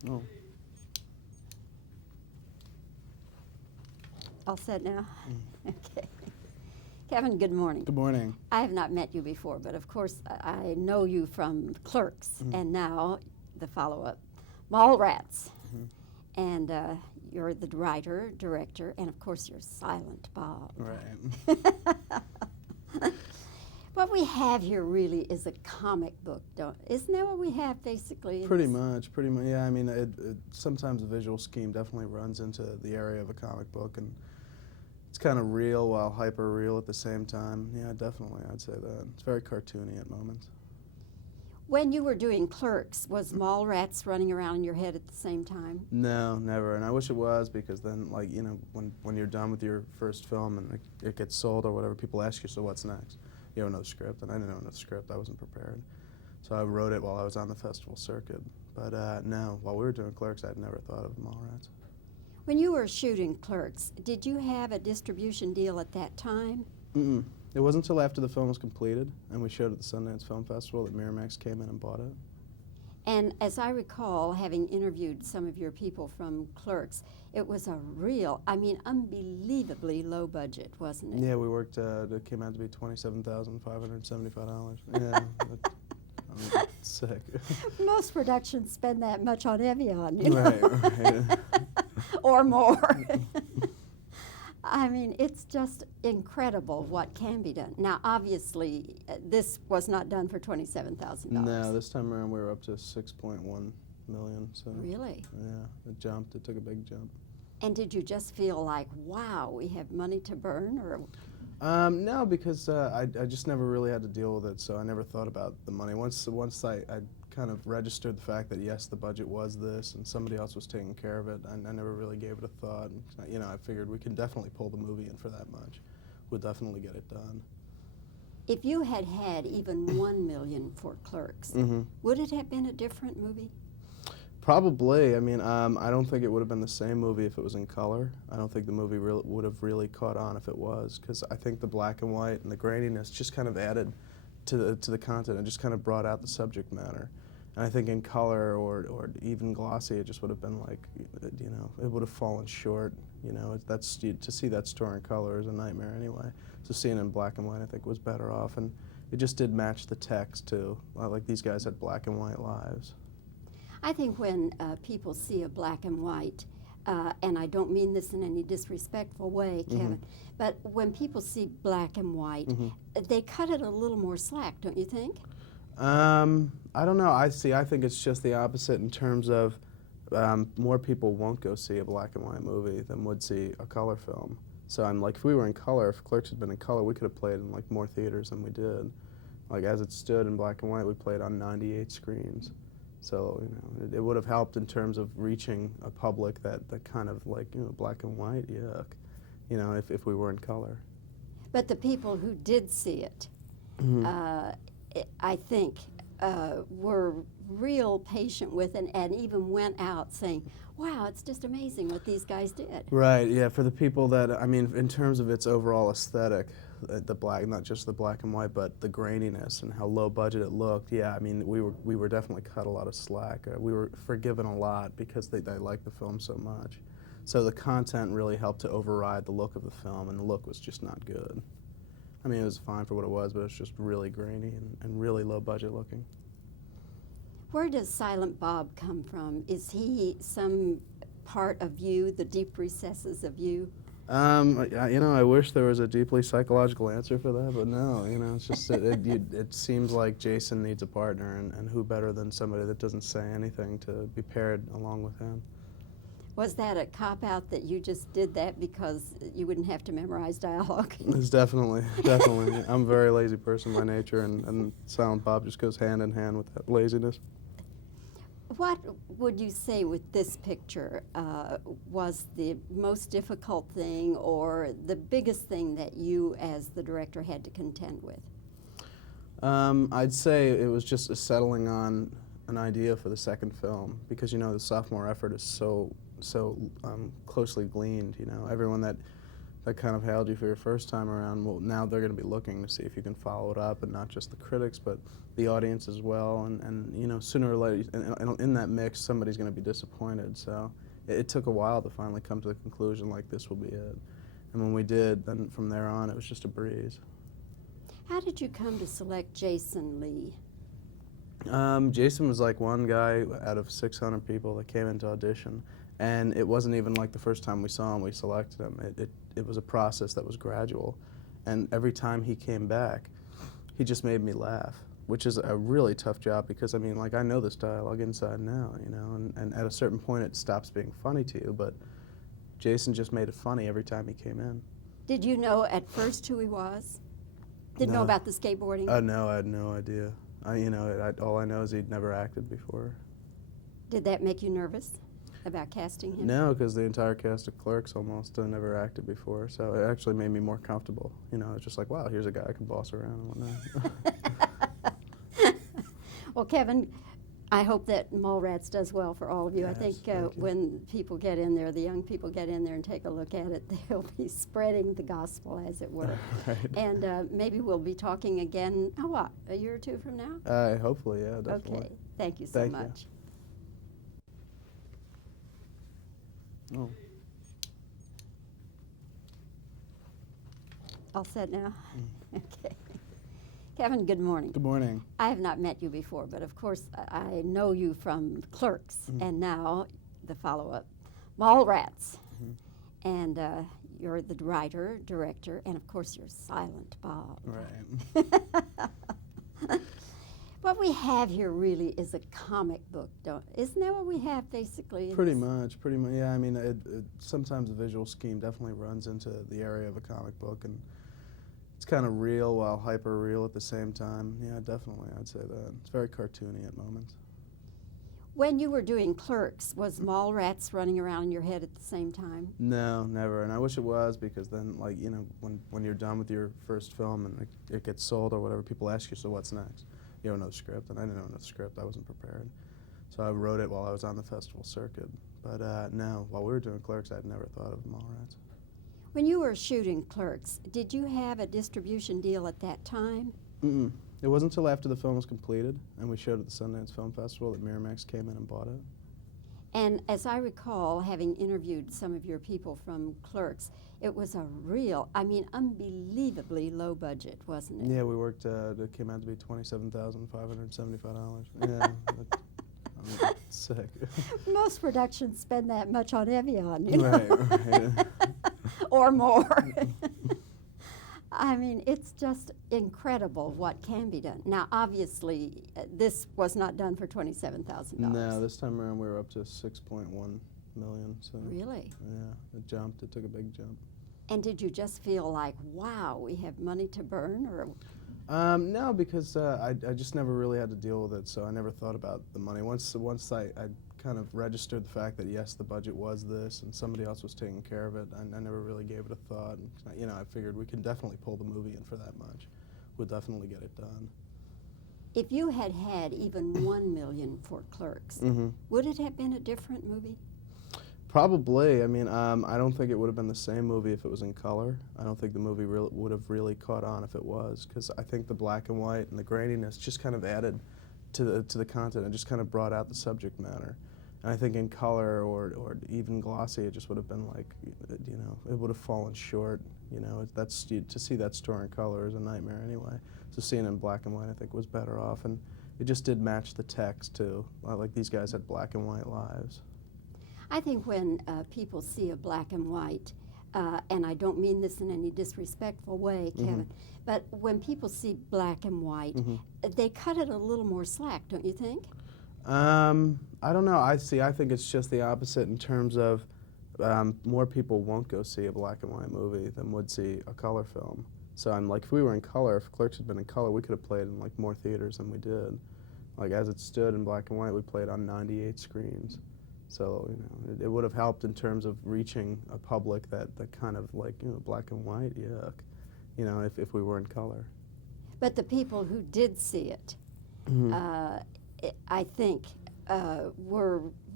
Oh. All set now? Okay. Kevin, good morning. Good morning. I have not met you before, but of course I know you from Clerks, and now the follow-up, Mallrats. And you're the writer, director, and of course you're Silent Bob. Right. What we have here really is a comic book, isn't that what we have basically? Pretty much. Yeah, I mean, sometimes the visual scheme definitely runs into the area of a comic book, and it's kind of real while hyper real at the same time. Yeah, definitely, I'd say that. It's very cartoony at moments. When you were doing Clerks, was Mallrats running around in your head at the same time? No, never. And I wish it was, because then, like, you know, when you're done with your first film and it gets sold or whatever, people ask you, so what's next? You have no script, and I didn't know no script. I wasn't prepared. So I wrote it while I was on the festival circuit. But no, while we were doing Clerks, I'd never thought of Mallrats. When you were shooting Clerks, did you have a distribution deal at that time? Mm-mm. It wasn't until after the film was completed and we showed at the Sundance Film Festival that Miramax came in and bought it. And as I recall, having interviewed some of your people from Clerks, it was a real, I mean, unbelievably low budget, wasn't it? Yeah, we worked, it came out to be $27,575. Yeah, I'm sick. Most productions spend that much on Evian, you know? Right. Or more. I mean, it's just incredible what can be done. Now, obviously, this was not done for $27,000. No, this time around we were up to 6.1 million. So really? Yeah, it jumped. It took a big jump. And did you just feel like, wow, we have money to burn, or? No, because I just never really had to deal with it, so I never thought about the money. Once I kind of registered the fact that yes, the budget was this, and somebody else was taking care of it, I never really gave it a thought. And, you know, I figured we can definitely pull the movie in for that much. We'll definitely get it done. If you had had even $1 million for Clerks, would it have been a different movie? Probably. I mean, I don't think it would have been the same movie if it was in color. I don't think the movie would have really caught on if it was, because I think the black and white and the graininess just kind of added to the content and just kind of brought out the subject matter. And I think in color or even glossy, it just would have been like, you know, it would have fallen short. You know, to see that story in color is a nightmare anyway. So seeing it in black and white, I think, was better off. And it just did match the text too. Like these guys had black and white lives. I think when people see a black and white, and I don't mean this in any disrespectful way, Kevin, but when people see black and white, they cut it a little more slack, don't you think? I don't know. I think it's just the opposite in terms of more people won't go see a black and white movie than would see a color film. So I'm like, if we were in color, if Clerks had been in color, we could have played in like more theaters than we did. Like as it stood in black and white, we played on 98 screens. So, you know, it would have helped in terms of reaching a public that kind of like, you know, black and white, yuck, you know, if we were in color. But the people who did see it, I think, were real patient with it and even went out saying, wow, it's just amazing what these guys did. Right, yeah, for the people that, I mean, in terms of its overall aesthetic, the black, not just the black and white, but the graininess and how low budget it looked. Yeah, I mean, we were definitely cut a lot of slack. We were forgiven a lot because they liked the film so much. So the content really helped to override the look of the film, and the look was just not good. I mean, it was fine for what it was, but it was just really grainy and really low budget looking. Where does Silent Bob come from? Is he some part of you, the deep recesses of you? You know, I wish there was a deeply psychological answer for that, but no, you know, it's just, it seems like Jason needs a partner, and who better than somebody that doesn't say anything to be paired along with him. Was that a cop-out that you just did that because you wouldn't have to memorize dialogue? It's definitely. I'm a very lazy person by nature, and Silent Bob just goes hand in hand with that laziness. What would you say with this picture was the most difficult thing or the biggest thing that you as the director had to contend with? I'd say it was just settling on an idea for the second film, because, you know, the sophomore effort is so closely gleaned. You know, everyone that that kind of hailed you for your first time around, well, now they're going to be looking to see if you can follow it up, and not just the critics, but the audience as well. And you know, sooner or later, in that mix, somebody's going to be disappointed. So it took a while to finally come to the conclusion, like, this will be it. And when we did, then from there on, it was just a breeze. How did you come to select Jason Lee? Jason was like one guy out of 600 people that came into audition, and it wasn't even like the first time we saw him, we selected him. It was a process that was gradual, and every time he came back, he just made me laugh, which is a really tough job because, I mean, like, I know this dialogue inside now, you know, and at a certain point it stops being funny to you, but Jason just made it funny every time he came in. Did you know at first who he was? Didn't know No. about the skateboarding? No, I had no idea. All I know is he'd never acted before. Did that make you nervous about casting him? No, because the entire cast of Clerks almost never acted before, so it actually made me more comfortable. You know, it's just like, wow, here's a guy I can boss around and whatnot. Well, Kevin, I hope that Mallrats does well for all of you. Yes, I think thank you. when people get in there, the young people get in there and take a look at it, they'll be spreading the gospel, as it were. Right. And maybe we'll be talking again, a year or two from now? Hopefully, yeah, definitely. Okay, thank you so Thank you. much. Oh. All set now? Okay. Kevin, good morning. Good morning. I have not met you before, but of course I know you from Clerks, and now the follow-up, Mallrats. And you're the writer, director, and of course you're Silent Bob. Right. What we have here really is a comic book, isn't that what we have basically? Pretty much. Yeah, I mean, sometimes the visual scheme definitely runs into the area of a comic book, and it's kind of real while hyper real at the same time. Yeah, definitely, I'd say that. It's very cartoony at moments. When you were doing Clerks, was Mallrats running around in your head at the same time? No, never, and I wish it was, because then, like, you know, when you're done with your first film and it gets sold or whatever, people ask you, so what's next? You don't know the script, and I didn't know the script. I wasn't prepared. So I wrote it while I was on the festival circuit. But no, while we were doing Clerks, I'd never thought of Mallrats. When you were shooting Clerks, did you have a distribution deal at that time? Mm-mm. It wasn't until after the film was completed and we showed at the Sundance Film Festival that Miramax came in and bought it. And as I recall, having interviewed some of your people from Clerks, it was a real, I mean, unbelievably low budget, wasn't it? Yeah, we worked, it came out to be $27,575. Yeah, I'm sick. Most productions spend that much on Evian, you know? Right. Or more. I mean, it's just incredible what can be done. Now, obviously, this was not done for $27,000. No, this time around we were up to 6.1 million. So Really? yeah, it jumped. It took a big jump. And did you just feel like, wow, we have money to burn, or? No, because I just never really had to deal with it, so I never thought about the money. Once I kind of registered the fact that yes, the budget was this, and somebody else was taking care of it, I never really gave it a thought. And, you know, I figured we can definitely pull the movie in for that much. We'll definitely get it done. If you had had even $1 million for Clerks, would it have been a different movie? Probably. I mean, I don't think it would have been the same movie if it was in color. I don't think the movie would have really caught on if it was, because I think the black and white and the graininess just kind of added to the content and just kind of brought out the subject matter. And I think in color or even glossy, it just would have been like, you know, it would have fallen short. You know, to see that story in color is a nightmare anyway. So seeing it in black and white, I think, was better off, and it just did match the text too. Like, these guys had black and white lives. I think when people see a black and white, and I don't mean this in any disrespectful way, Kevin, but when people see black and white, they cut it a little more slack, don't you think? I don't know. I think it's just the opposite in terms of more people won't go see a black and white movie than would see a color film. So I'm like, if we were in color, if Clerks had been in color, we could have played in like more theaters than we did. Like, as it stood in black and white, we played on 98 screens. So, you know, it would have helped in terms of reaching a public that kind of like, you know, black and white, yuck, you know, if we were in color. But the people who did see it, I think, were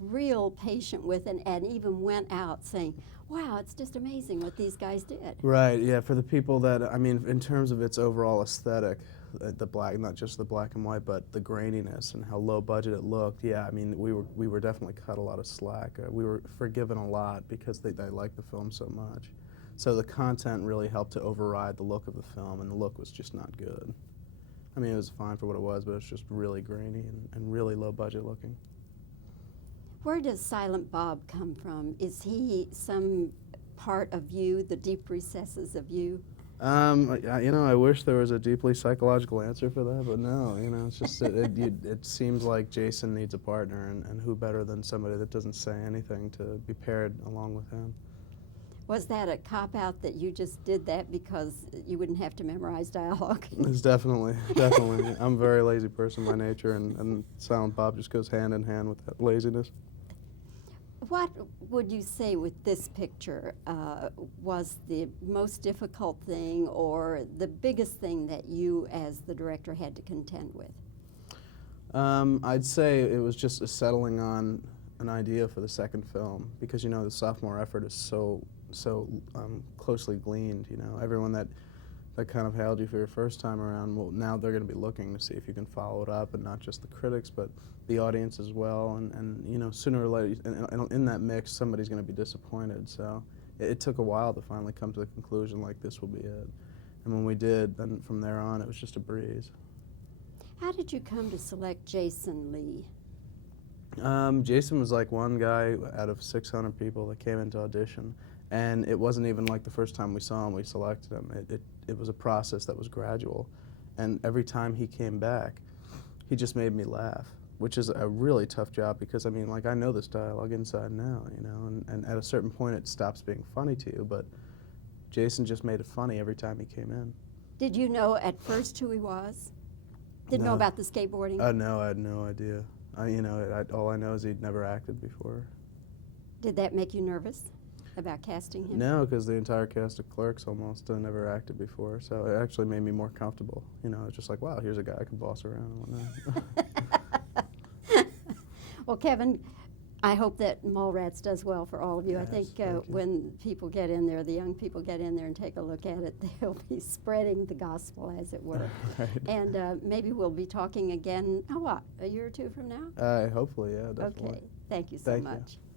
real patient with and even went out saying, wow, it's just amazing what these guys did. Right, yeah, for the people that, I mean, in terms of its overall aesthetic, the black, not just the black and white, but the graininess and how low budget it looked, yeah, I mean, we were definitely cut a lot of slack. We were forgiven a lot because they liked the film so much. So the content really helped to override the look of the film, and the look was just not good. I mean, it was fine for what it was, but it's just really grainy and really low budget looking. Where does Silent Bob come from? Is he some part of you, the deep recesses of you? You know, I wish there was a deeply psychological answer for that, but no, you know, it's just, it seems like Jason needs a partner, and who better than somebody that doesn't say anything to be paired along with him. Was that a cop-out that you just did that because you wouldn't have to memorize dialogue? It's definitely. I'm a very lazy person by nature, and Silent Bob just goes hand in hand with that laziness. What would you say with this picture was the most difficult thing or the biggest thing that you as the director had to contend with? I'd say it was just settling on an idea for the second film, because, you know, the sophomore effort is so closely gleaned. You know, everyone that kind of hailed you for your first time around, well, now they're going to be looking to see if you can follow it up, and not just the critics, but the audience as well. And you know, sooner or later, in that mix, somebody's going to be disappointed. So it took a while to finally come to the conclusion, like, this will be it. And when we did, then from there on, it was just a breeze. How did you come to select Jason Lee? Jason was like one guy out of 600 people that came into audition, and it wasn't even like the first time we saw him we selected him. It was a process that was gradual, and every time he came back, he just made me laugh, which is a really tough job, because I mean, like, I know this dialogue inside and out, you know, and at a certain point it stops being funny to you, but Jason just made it funny every time he came in. Did you know at first who he was? Didn't know No. about the skateboarding? No, I had no idea. You know, all I know is he'd never acted before. Did that make you nervous about casting him? No, because the entire cast of Clerks almost never acted before, so it actually made me more comfortable. You know, it's just like, wow, here's a guy I can boss around and whatnot. Well, Kevin, I hope that Mallrats does well for all of you. Yes, I think thank you. when people get in there, the young people get in there and take a look at it, they'll be spreading the gospel, as it were. Right. And maybe we'll be talking again, a year or two from now? Hopefully, yeah, definitely. Okay. Thank you so Thank you. much.